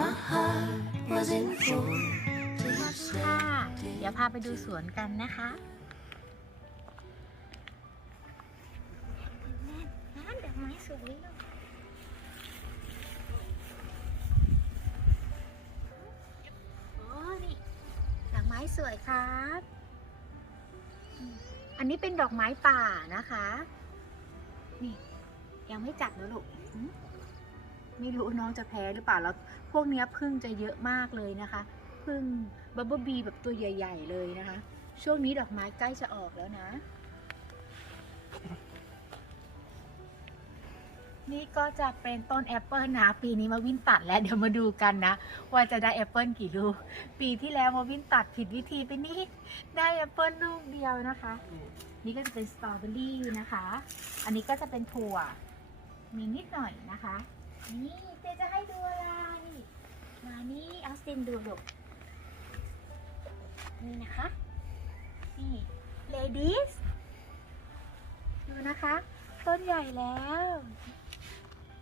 my heart wasn't full till you ค่ะ said เดี๋ยวพาไปดูสวนกันนะคะแน่นดอกไม้สวยเลยโอ้นี่ดอกไม้สวยครับอืมอันนี้เป็นดอกไม้ป่านะคะ นี่ ยังไม่จัดนะลูกอืม ไม่รู้น้องจะแพ้หรือเปล่าแล้วพวกเนี้ยพึ่งจะเยอะมากเลยนะคะ พึ่งบับเบิลบีแบบตัวใหญ่ ๆ เลยนะคะ ช่วงนี้ดอกไม้ใกล้จะออกแล้วนะ นี่ก็จะเป็นต้นแอปเปิลนะปีนี้มาวินตัดแล้วเดี๋ยวมาดูกันนะ ว่าจะได้แอปเปิลกี่ลูกปีที่แล้วมาวินตัดผิดวิธีไปนี่ได้แอปเปิลลูกเดียวนะคะ นี่ก็จะเป็นสตรอเบอรี่นะคะ อันนี้ก็จะเป็นถั่วมีนิดหน่อยนะคะ นี่เจจะให้ดูอะไร มานี่เอาสตินดูลูก นี่นะคะ นี่ ladies ดูนะคะ ต้นใหญ่แล้ว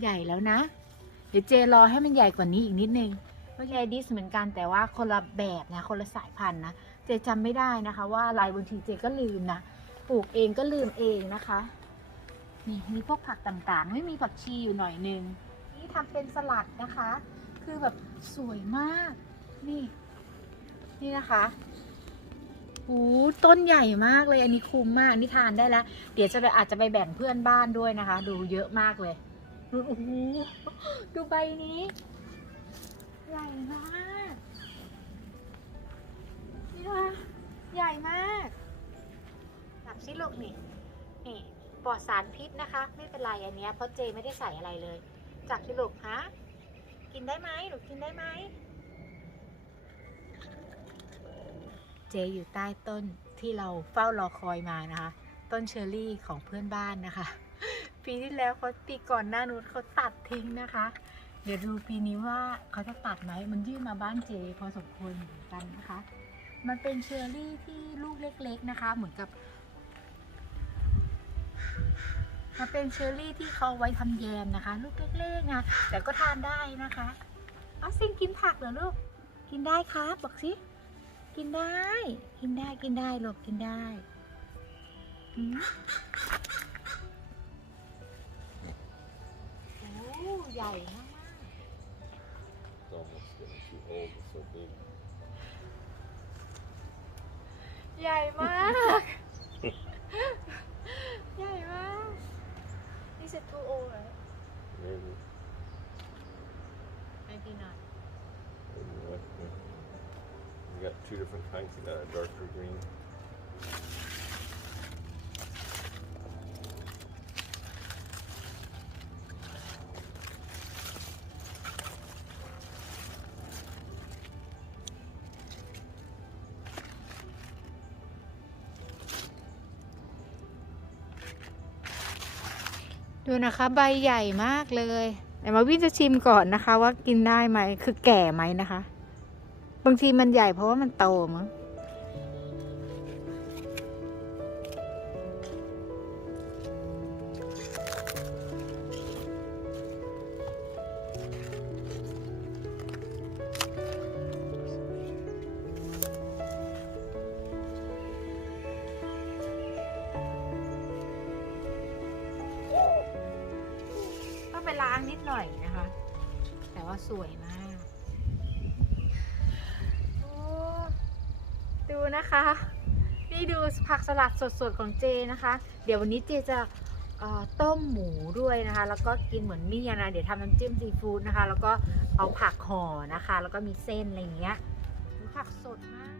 ใหญ่แล้วนะ เดี๋ยวเจรอให้มันใหญ่กว่านี้อีกนิดนึงก็ ladies เหมือนกันแต่ว่าคนละแบบนะ คนละสายพันธุ์นะ เจจำไม่ได้นะคะว่าอะไรบางทีเจก็ลืมนะ ปลูกเองก็ลืมเองนะคะนี่มีพวกผักต่างๆ ไม่มีผักชีอยู่หน่อยนึง ทำเป็นสลัดนะคะ คือแบบสวยมาก นี่ นี่นะคะโอ้ต้นใหญ่มากเลย อันนี้คุ้มมากอันนี้ทานได้แล้ว เดี๋ยวจะไปอาจจะไปแบ่งเพื่อนบ้านด้วยนะคะ ดูเยอะมากเลยดูโอ้โหดูใบนี้ ใหญ่มากนี่นะคะใหญ่มากหลับสิลูกนี่นี่ปลอดสารพิษนะคะ ไม่เป็นไรอันเนี้ยเพราะเจไม่ได้ใส่อะไรเลย จับสิลูกฮะกินได้ไหมหนูกินได้ไหม เจอยู่ใต้ต้นที่เราเฝ้ารอคอยมานะคะ ต้นเชอร์รี่ของเพื่อนบ้านนะคะ ปีที่แล้วเขาปีก่อนหน้านู้นเขาตัดทิ้งนะคะ เดี๋ยวดูปีนี้ว่าเขาจะตัดไหมมันยื่นมาบ้านเจพอสมควรเหมือนกันนะคะ มันเป็นเชอร์รี่ที่ลูกเล็กๆนะคะ เหมือนกับ มันเป็นเชอร์รี่ที่เขาไว้ทำแยมนะคะ ลูกเล็กๆนะแต่ก็ทานได้นะคะเอาซิงกินผักเหรอลูก กินได้ครับบอกสิ กินได้ กินได้กินได้ลูกกินได้หืมโอ้ใหญ่มาก It's almost getting too old. It's so big. ใหญ่มาก is it too old right Maybe. maybe not maybe not. You got two different kinds. You got a darker green. ดูนะคะใบใหญ่มากเลยแต่มาวิ่งจะชิมก่อนนะคะ ว่ากินได้ไหมคือแก่ไหมนะคะ บางทีมันใหญ่เพราะว่ามันโตมั้งต้อง สวยมากโอ้ดูนะคะ นี่ดูผักสลัดสดๆของเจนะคะ เดี๋ยววันนี้เจจะต้มหมูด้วยนะคะ แล้วก็กินเหมือนเมี่ยงนะ เดี๋ยวทำน้ำจิ้มซีฟู้ดนะคะ แล้วก็เอาผักห่อนะคะ แล้วก็มีเส้นอะไรอย่างเงี้ยผักสดมาก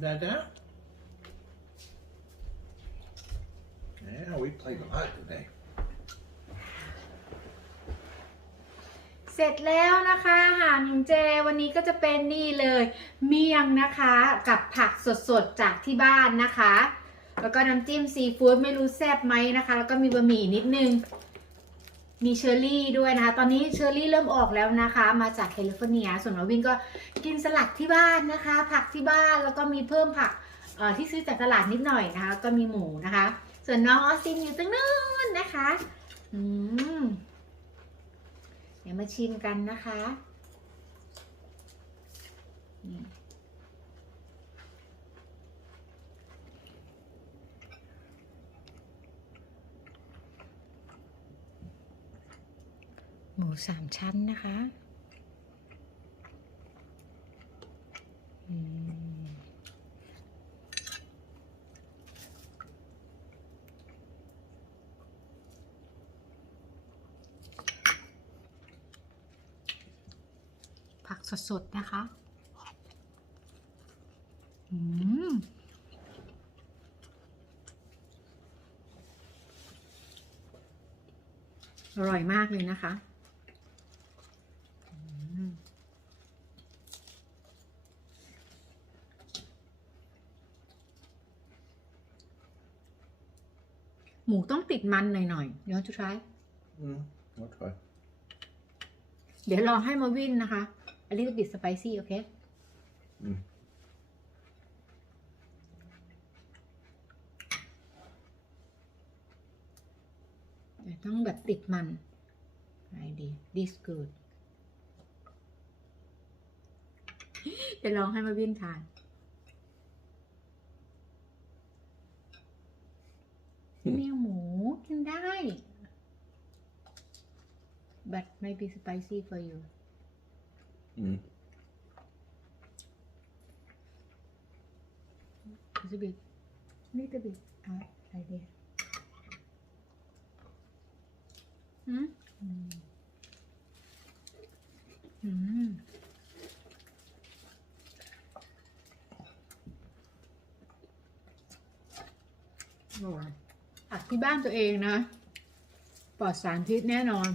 Dada? Yeah, we played a lot today. เสร็จแล้วนะคะอาหารของเจวันนี้ก็จะเป็นนี่เลย เมี่ยงนะคะกับผักสดๆจากที่บ้านนะคะ แล้วก็น้ำจิ้มซีฟู้ดไม่รู้แซ่บไหมนะคะ แล้วก็มีบะหมี่นิดนึง มีเชอร์รี่ด้วยนะคะ ตอนนี้เชอร์รี่เริ่มออกแล้วนะคะ มาจากแคลิฟอร์เนีย ส่วนมาวินก็กินสลัดที่บ้านนะคะ ผักที่บ้าน แล้วก็มีเพิ่มผักเอ่อที่ซื้อจากตลาดนิดหน่อยนะคะ ก็มีหมูนะคะ ส่วนน้องออสซินอยู่ตรงนู้นนะคะ อืม เดี๋ยวมาชิมกันนะคะ นี่ หมูสามชั้นนะคะอืมผักสด ๆ นะคะ อืมอร่อยมากเลยนะคะอืม หมูต้องติดมันหน่อยๆเดี๋ยวจะ try Mm, I'll try. เดี๋ยวลองให้มาวินนะคะ a little bit spicy โอเค Mm. แต่ต้องแบบติดมันไอดี this good จะลองให้มาวินทาน เมี่ยงหมูกินได้ but maybe spicy for you Mm. It's a bit, little bit hot like this. Hmm? Mm. Mm. อร่อยอัดที่บ้านตัวเองนะ ปลอดสารพิษแน่นอน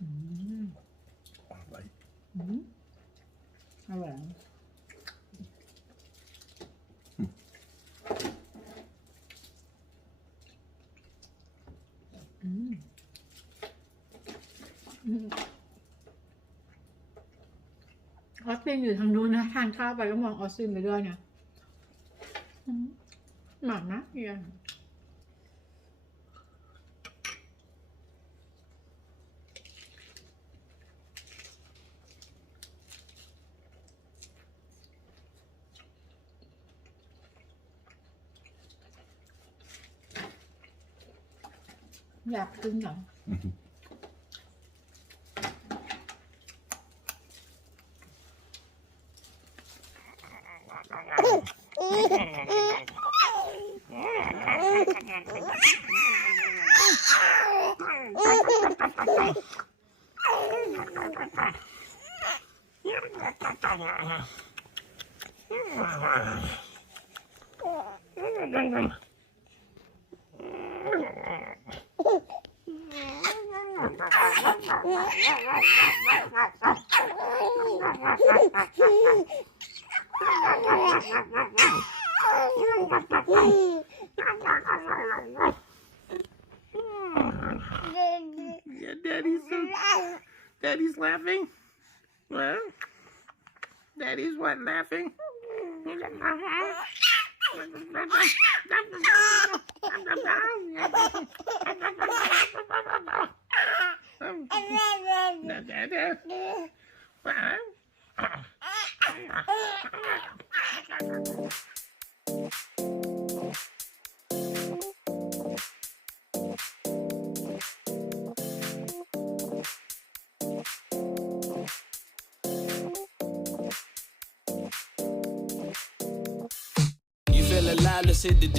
อืม Like, อืม อร่อยอืมอืมออสซินอยู่ทางนู้นนะทานข้าวไปก็มองออสซินไปด้วยเนะอืมหมักนะเฮียอยา กกินเห yeah, Daddy's so, Daddy's laughing. Well, Daddy's what laughing? You feel alive, let's hit the